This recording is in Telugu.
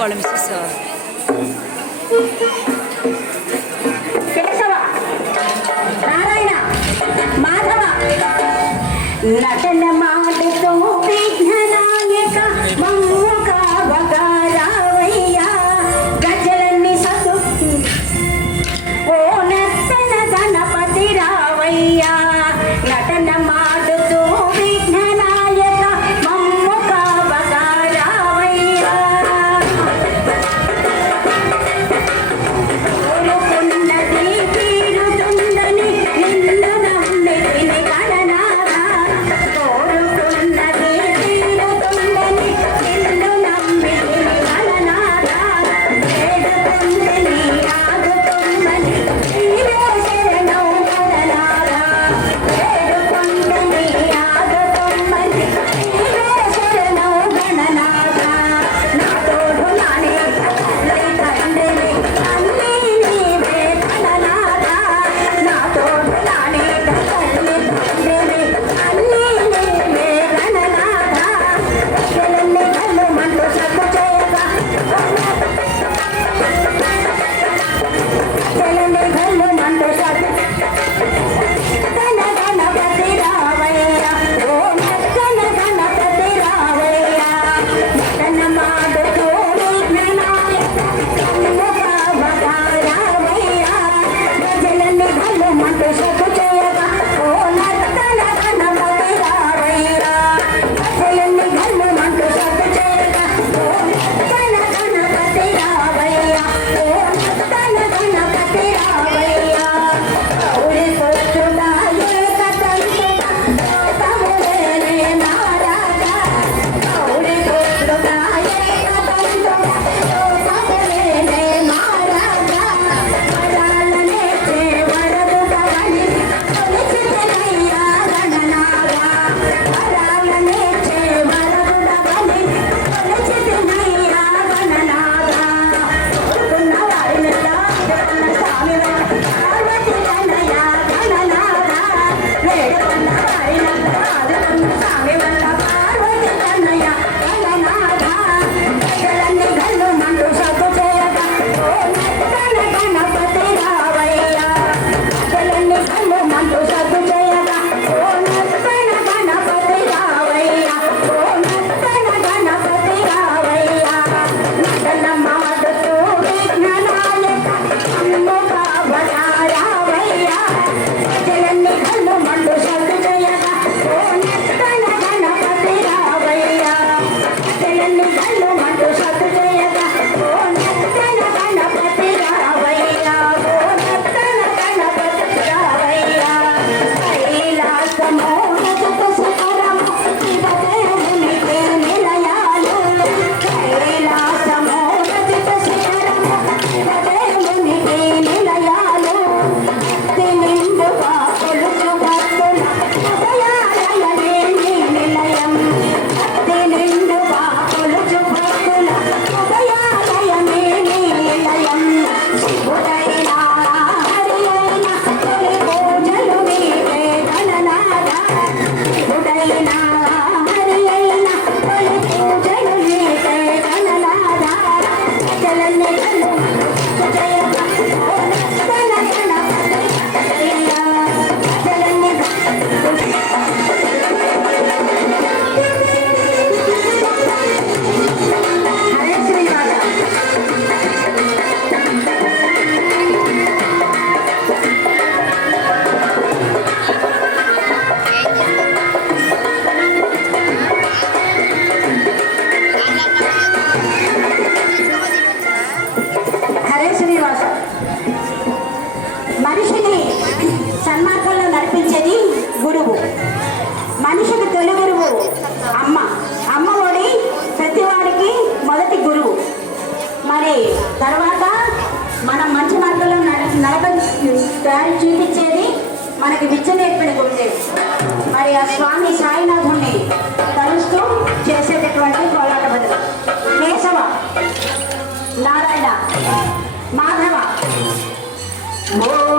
వాళ్ళ మిస్సెస్ కేశవ, నారాయణ, మాధవ నటన మాటతో విఘ్ననాయక మమ్ముక బగారావయ్యా గజలన్ని సదు ఓ నర్తన గణపతి రావయ్యా నటన మాటతో విఘ్ననాయక మమ్ముక బగారావయ్యా కోరుకున్నది తీరుతుందని నిన్ను నమ్మితిని గణనాథా కోరుకున్నది తీరుతుందని నిన్ను నమ్మితిని గణనాథా వేడుకుందని ఆగుతుందని నీవే శరణం గణనాథా వేడుకుందని ఆగుతుందని నీవే శరణం గణనాథా నా తోడు నానే తల్లి తండ్రిని అన్నీ నీవే గణనాథా నా తోడు నానే తల్లి తండ్రిని అన్నీ నీవే గణనాథా గజలన్ని కళ్ళు మంటూ సగ్గు చేయగా గజలన్ని కళ్ళు మంటూ సగ్గు గణపతి రావయ్యా ఓ నర్తన గణపతి రావయ్యా నటన మాడుతూ విఘ్ననాయక మమ్ముక బగారావయ్యా గజలన్ని కళ్ళు మంటూ సగ్గు చేయగా ఓ నర్తన గణపతి రావయ్యా గజలన్ని కళ్ళు మంటూ సగ్గు చేయగా ఓ నర్తన గణపతి రావయ్యా ఓ నర్తన గణపతి రావయ్యా గౌరి పుత్రుడా ఏకదంతుడా లోకములేని నారాజా గౌరి పుత్రుడా ఏకదంతుడా లోకములేని నారాజా వరాలనేచే వరదుడవని కొలిచితినయ్యా గణనాథా వరాలనేచే వరదుడవని కొలిచితినయ్యా గణనాథా కోరుకున్న వారినెల్లా ఆదుకున్న స్వామివా పార్వతి కన్నయ్య గణనాథా వేడుకున్న వారినెల్లా ఆదుకున్న స్వామివల్ల పార్వతి కన్నయ్య గణనాథా గజలన్ని గల్లు మంటూ సగ్గు చేయగా ఓ నర్తన గణపతి రావయ్యా గజలన్ని గల్లు మంటూ సగ్గు చేయగా ఓ నర్తన గణపతి రావయ్యా ఓ నర్తన గణపతి రావయ్యా నటన మాడుతూ విఘ్ననాయక మమ్ముక బగారావయ్యా గజలన్ని గల్లు మంటూ సగ్గు చేయగా ఓ నర్తన గణపతి రావయ్యా గజలన్ని గల్లు మంటూ సగ్గు చేయగా ఓ నర్తన గణపతి రావయ్యా ఓ నర్తన గణపతి రావయ్యా కైలాసమోహజత శిఖరము శివదేవునికి నిలయాలు కైలాసమోహజత శిఖరము శివదేవునికి నిలయాలు భక్తి నిండుగా కొలుచు భక్తుల హృదయాలయమే నీ నిలయం భక్తి నిండుగా కొలుచు భక్తుల హృదయాలయమే నీ నిలయం శివుడైనా హరి అయినా తొలి పూజలు నీవే గణనాథా శివుడైనా హరి అయినా తొలి పూజలు నీవే గణనాథా గజలన్ని కళ్ళు జయగా ఓ నర్తన గణపతి రావయ్యా గజలన్ని హరే శ్రీరాధ హరే శ్రీనివాస మనిషిని సన్మార్గంలో నడిపించేది గురువు మనిషికి తొలి గురువు అమ్మ అమ్మ ఒడి ప్రతివాడికి మొదటి గురువు మరి తర్వాత మనం మంచి మార్గంలో దారి చూపించేది మనకి విద్య నేర్పిన గురుదేవి మరి ఆ స్వామి సాయినాథుని తలుస్తూ చేసేటటువంటి కోలాట బదులు కేశవ, నారాయణ, మాధవ ఓ